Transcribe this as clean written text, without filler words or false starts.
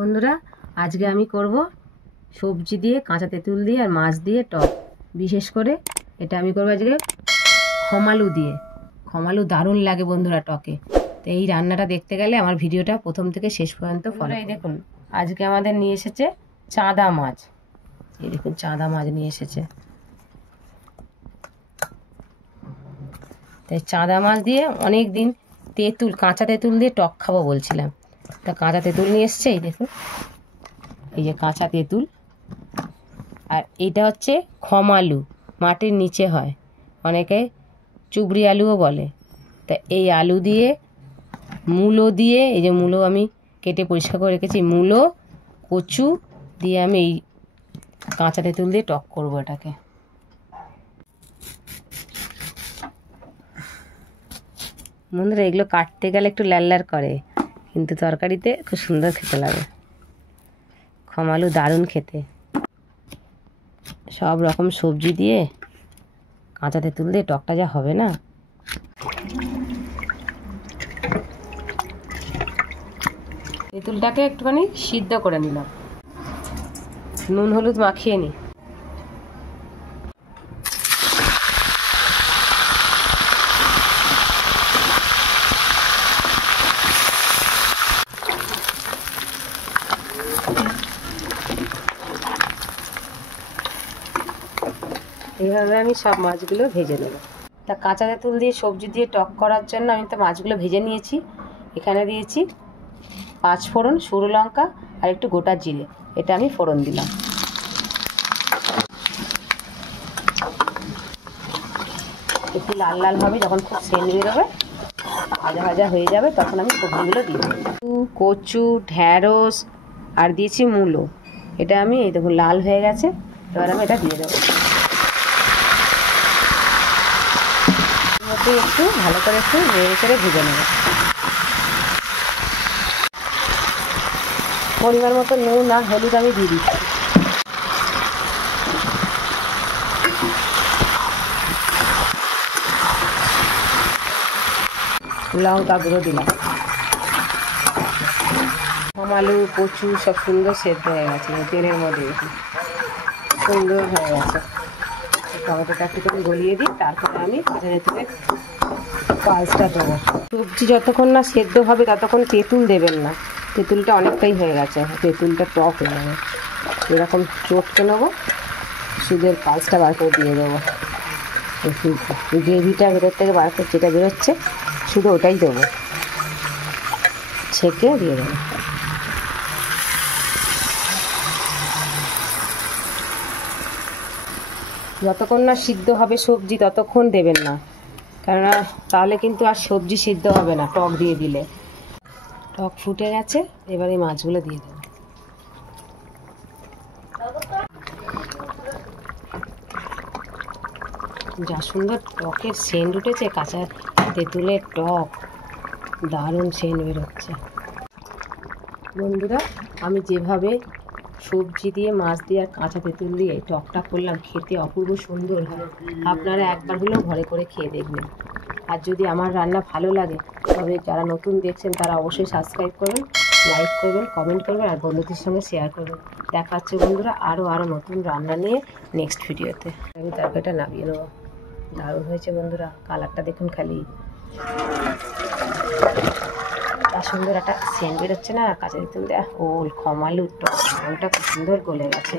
বন্ধুরা, আজকে আমি করব সবজি দিয়ে, কাঁচা তেঁতুল দিয়ে আর মাছ দিয়ে টক। বিশেষ করে এটা আমি করব আজকে খমালু দিয়ে। খমালু দারুণ লাগে বন্ধুরা টকে। তো এই রান্নাটা দেখতে গেলে আমার ভিডিওটা প্রথম থেকে শেষ পর্যন্ত ফলো। এই দেখুন, আজকে আমাদের নিয়ে এসেছে চাঁদা মাছ। এই দেখুন, চাঁদা মাছ নিয়ে এসেছে। তাই চাঁদা মাছ দিয়ে অনেক দিন তেঁতুল, কাঁচা তেঁতুল দিয়ে টক খাবো বলছিলাম। তা কাঁচা তেঁতুল নিয়ে এসছে, এই দেখুন, এই যে কাঁচা তেঁতুল। আর এটা হচ্ছে খমালু, মাটির নিচে হয়, অনেকে চুবড়ি আলুও বলে। তা এই আলু দিয়ে, মূলো দিয়ে, এই যে মূলো আমি কেটে পরিষ্কার করে রেখেছি, মূলো কচু দিয়ে আমি এই কাঁচা তেঁতুল দিয়ে টক করবো এটাকে। বন্ধুরা, এগুলো কাটতে গেলে একটু লাল করে, কিন্তু তরকারিতে খুব সুন্দর খেতে লাগে। খমালু দারুণ খেতে। সব রকম সবজি দিয়ে কাঁচা তেঁতুল দিয়ে টকটা যা হবে না। তেঁতুলটাকে একটুখানি সিদ্ধ করে নিলাম, নুন হলুদ মাখিয়ে নিই। এইভাবে আমি সব মাছগুলো ভেজে নেব। তা কাঁচা তেঁতুল দিয়ে সবজি দিয়ে টক করার জন্য আমি তো মাছগুলো ভেজে নিয়েছি। এখানে দিয়েছি 5 ফোড়ন, শুকনো লঙ্কা আর একটু গোটা জিরে। এটা আমি ফোড়ন দিলাম। একটু লাল লাল হবে, যখন খুব সেন্ট বেরোবে, ভাজা ভাজা হয়ে যাবে, তখন আমি সবজিগুলো দিয়ে দেবো। কচু, ঢ্যাঁড়স আর দিয়েছি মূলো। এটা আমি, এই দেখুন, লাল হয়ে গেছে। এবার আমি এটা দিয়ে দেবো। একটু ভালো করে একটু নেড়ে চেড়ে ভেজে নেব। পরিমাণ মতো নুন আর হলুদ আমি দিয়ে দিচ্ছি। লঙ্কা গুঁড়ো দিলাম। খমালু, কচু সব সুন্দর সেদ্ধ হয়ে গেছে তেলের মধ্যে, সুন্দর হয়ে গেছে। টমেটোটা একটুখানি গলিয়ে দিই, তারপরে আমি কাঁচা তেঁতুলের পালসটা দেবো। সবজি যতক্ষণ না সেদ্ধ হবে ততক্ষণ তেঁতুল দেবেন না। তেঁতুলটা অনেকটাই হয়ে গেছে, তেঁতুলটা টক হয়ে যাবে। এরকম চটকে নেবো, সুদের পালসটা বার করে দিয়ে দেবো। গ্রেভিটা ভেতর থেকে বার করে যেটা বেরোচ্ছে, শুধু ওটাই দেবো, ছেঁকে দিয়ে দেবো। যতক্ষণ না সিদ্ধ হবে সবজি ততক্ষণ দেবেন না, কেননা তাহলে কিন্তু আর সবজি সিদ্ধ হবে না টক দিয়ে দিলে। টক ফুটে গেছে, এবার এই মাছগুলো দিয়ে দেবো। যা সুন্দর টকের সেন্ট উঠেছে, কাঁচা তেঁতুলের টক, দারুণ সেন্ট বেরোচ্ছে। বন্ধুরা, আমি যেভাবে সবজি দিয়ে, মাছ দিয়ে আর কাঁচা তেঁতুল দিয়ে এই টকটা করলাম, খেতে অপূর্ব সুন্দর হয়। আপনারা একবার হলেও ঘরে করে খেয়ে দেখবেন। আর যদি আমার রান্না ভালো লাগে, তবে যারা নতুন দেখছেন তারা অবশ্যই সাবস্ক্রাইব করবেন, লাইক করবেন, কমেন্ট করবেন আর বন্ধুদের সঙ্গে শেয়ার করবেন। দেখা হচ্ছে বন্ধুরা আরও নতুন রান্না নিয়ে নেক্সট ভিডিওতে। আমি তরকারিটা নামিয়ে নেবো। দারুণ হয়েছে বন্ধুরা, কালারটা দেখুন খালি, তার সুন্দর একটা সেন্ট বেরোচ্ছে না কাঁচা তেঁতুল দেওয়া। খমালুর টক, ওটা খুব সুন্দর গলে গেছে।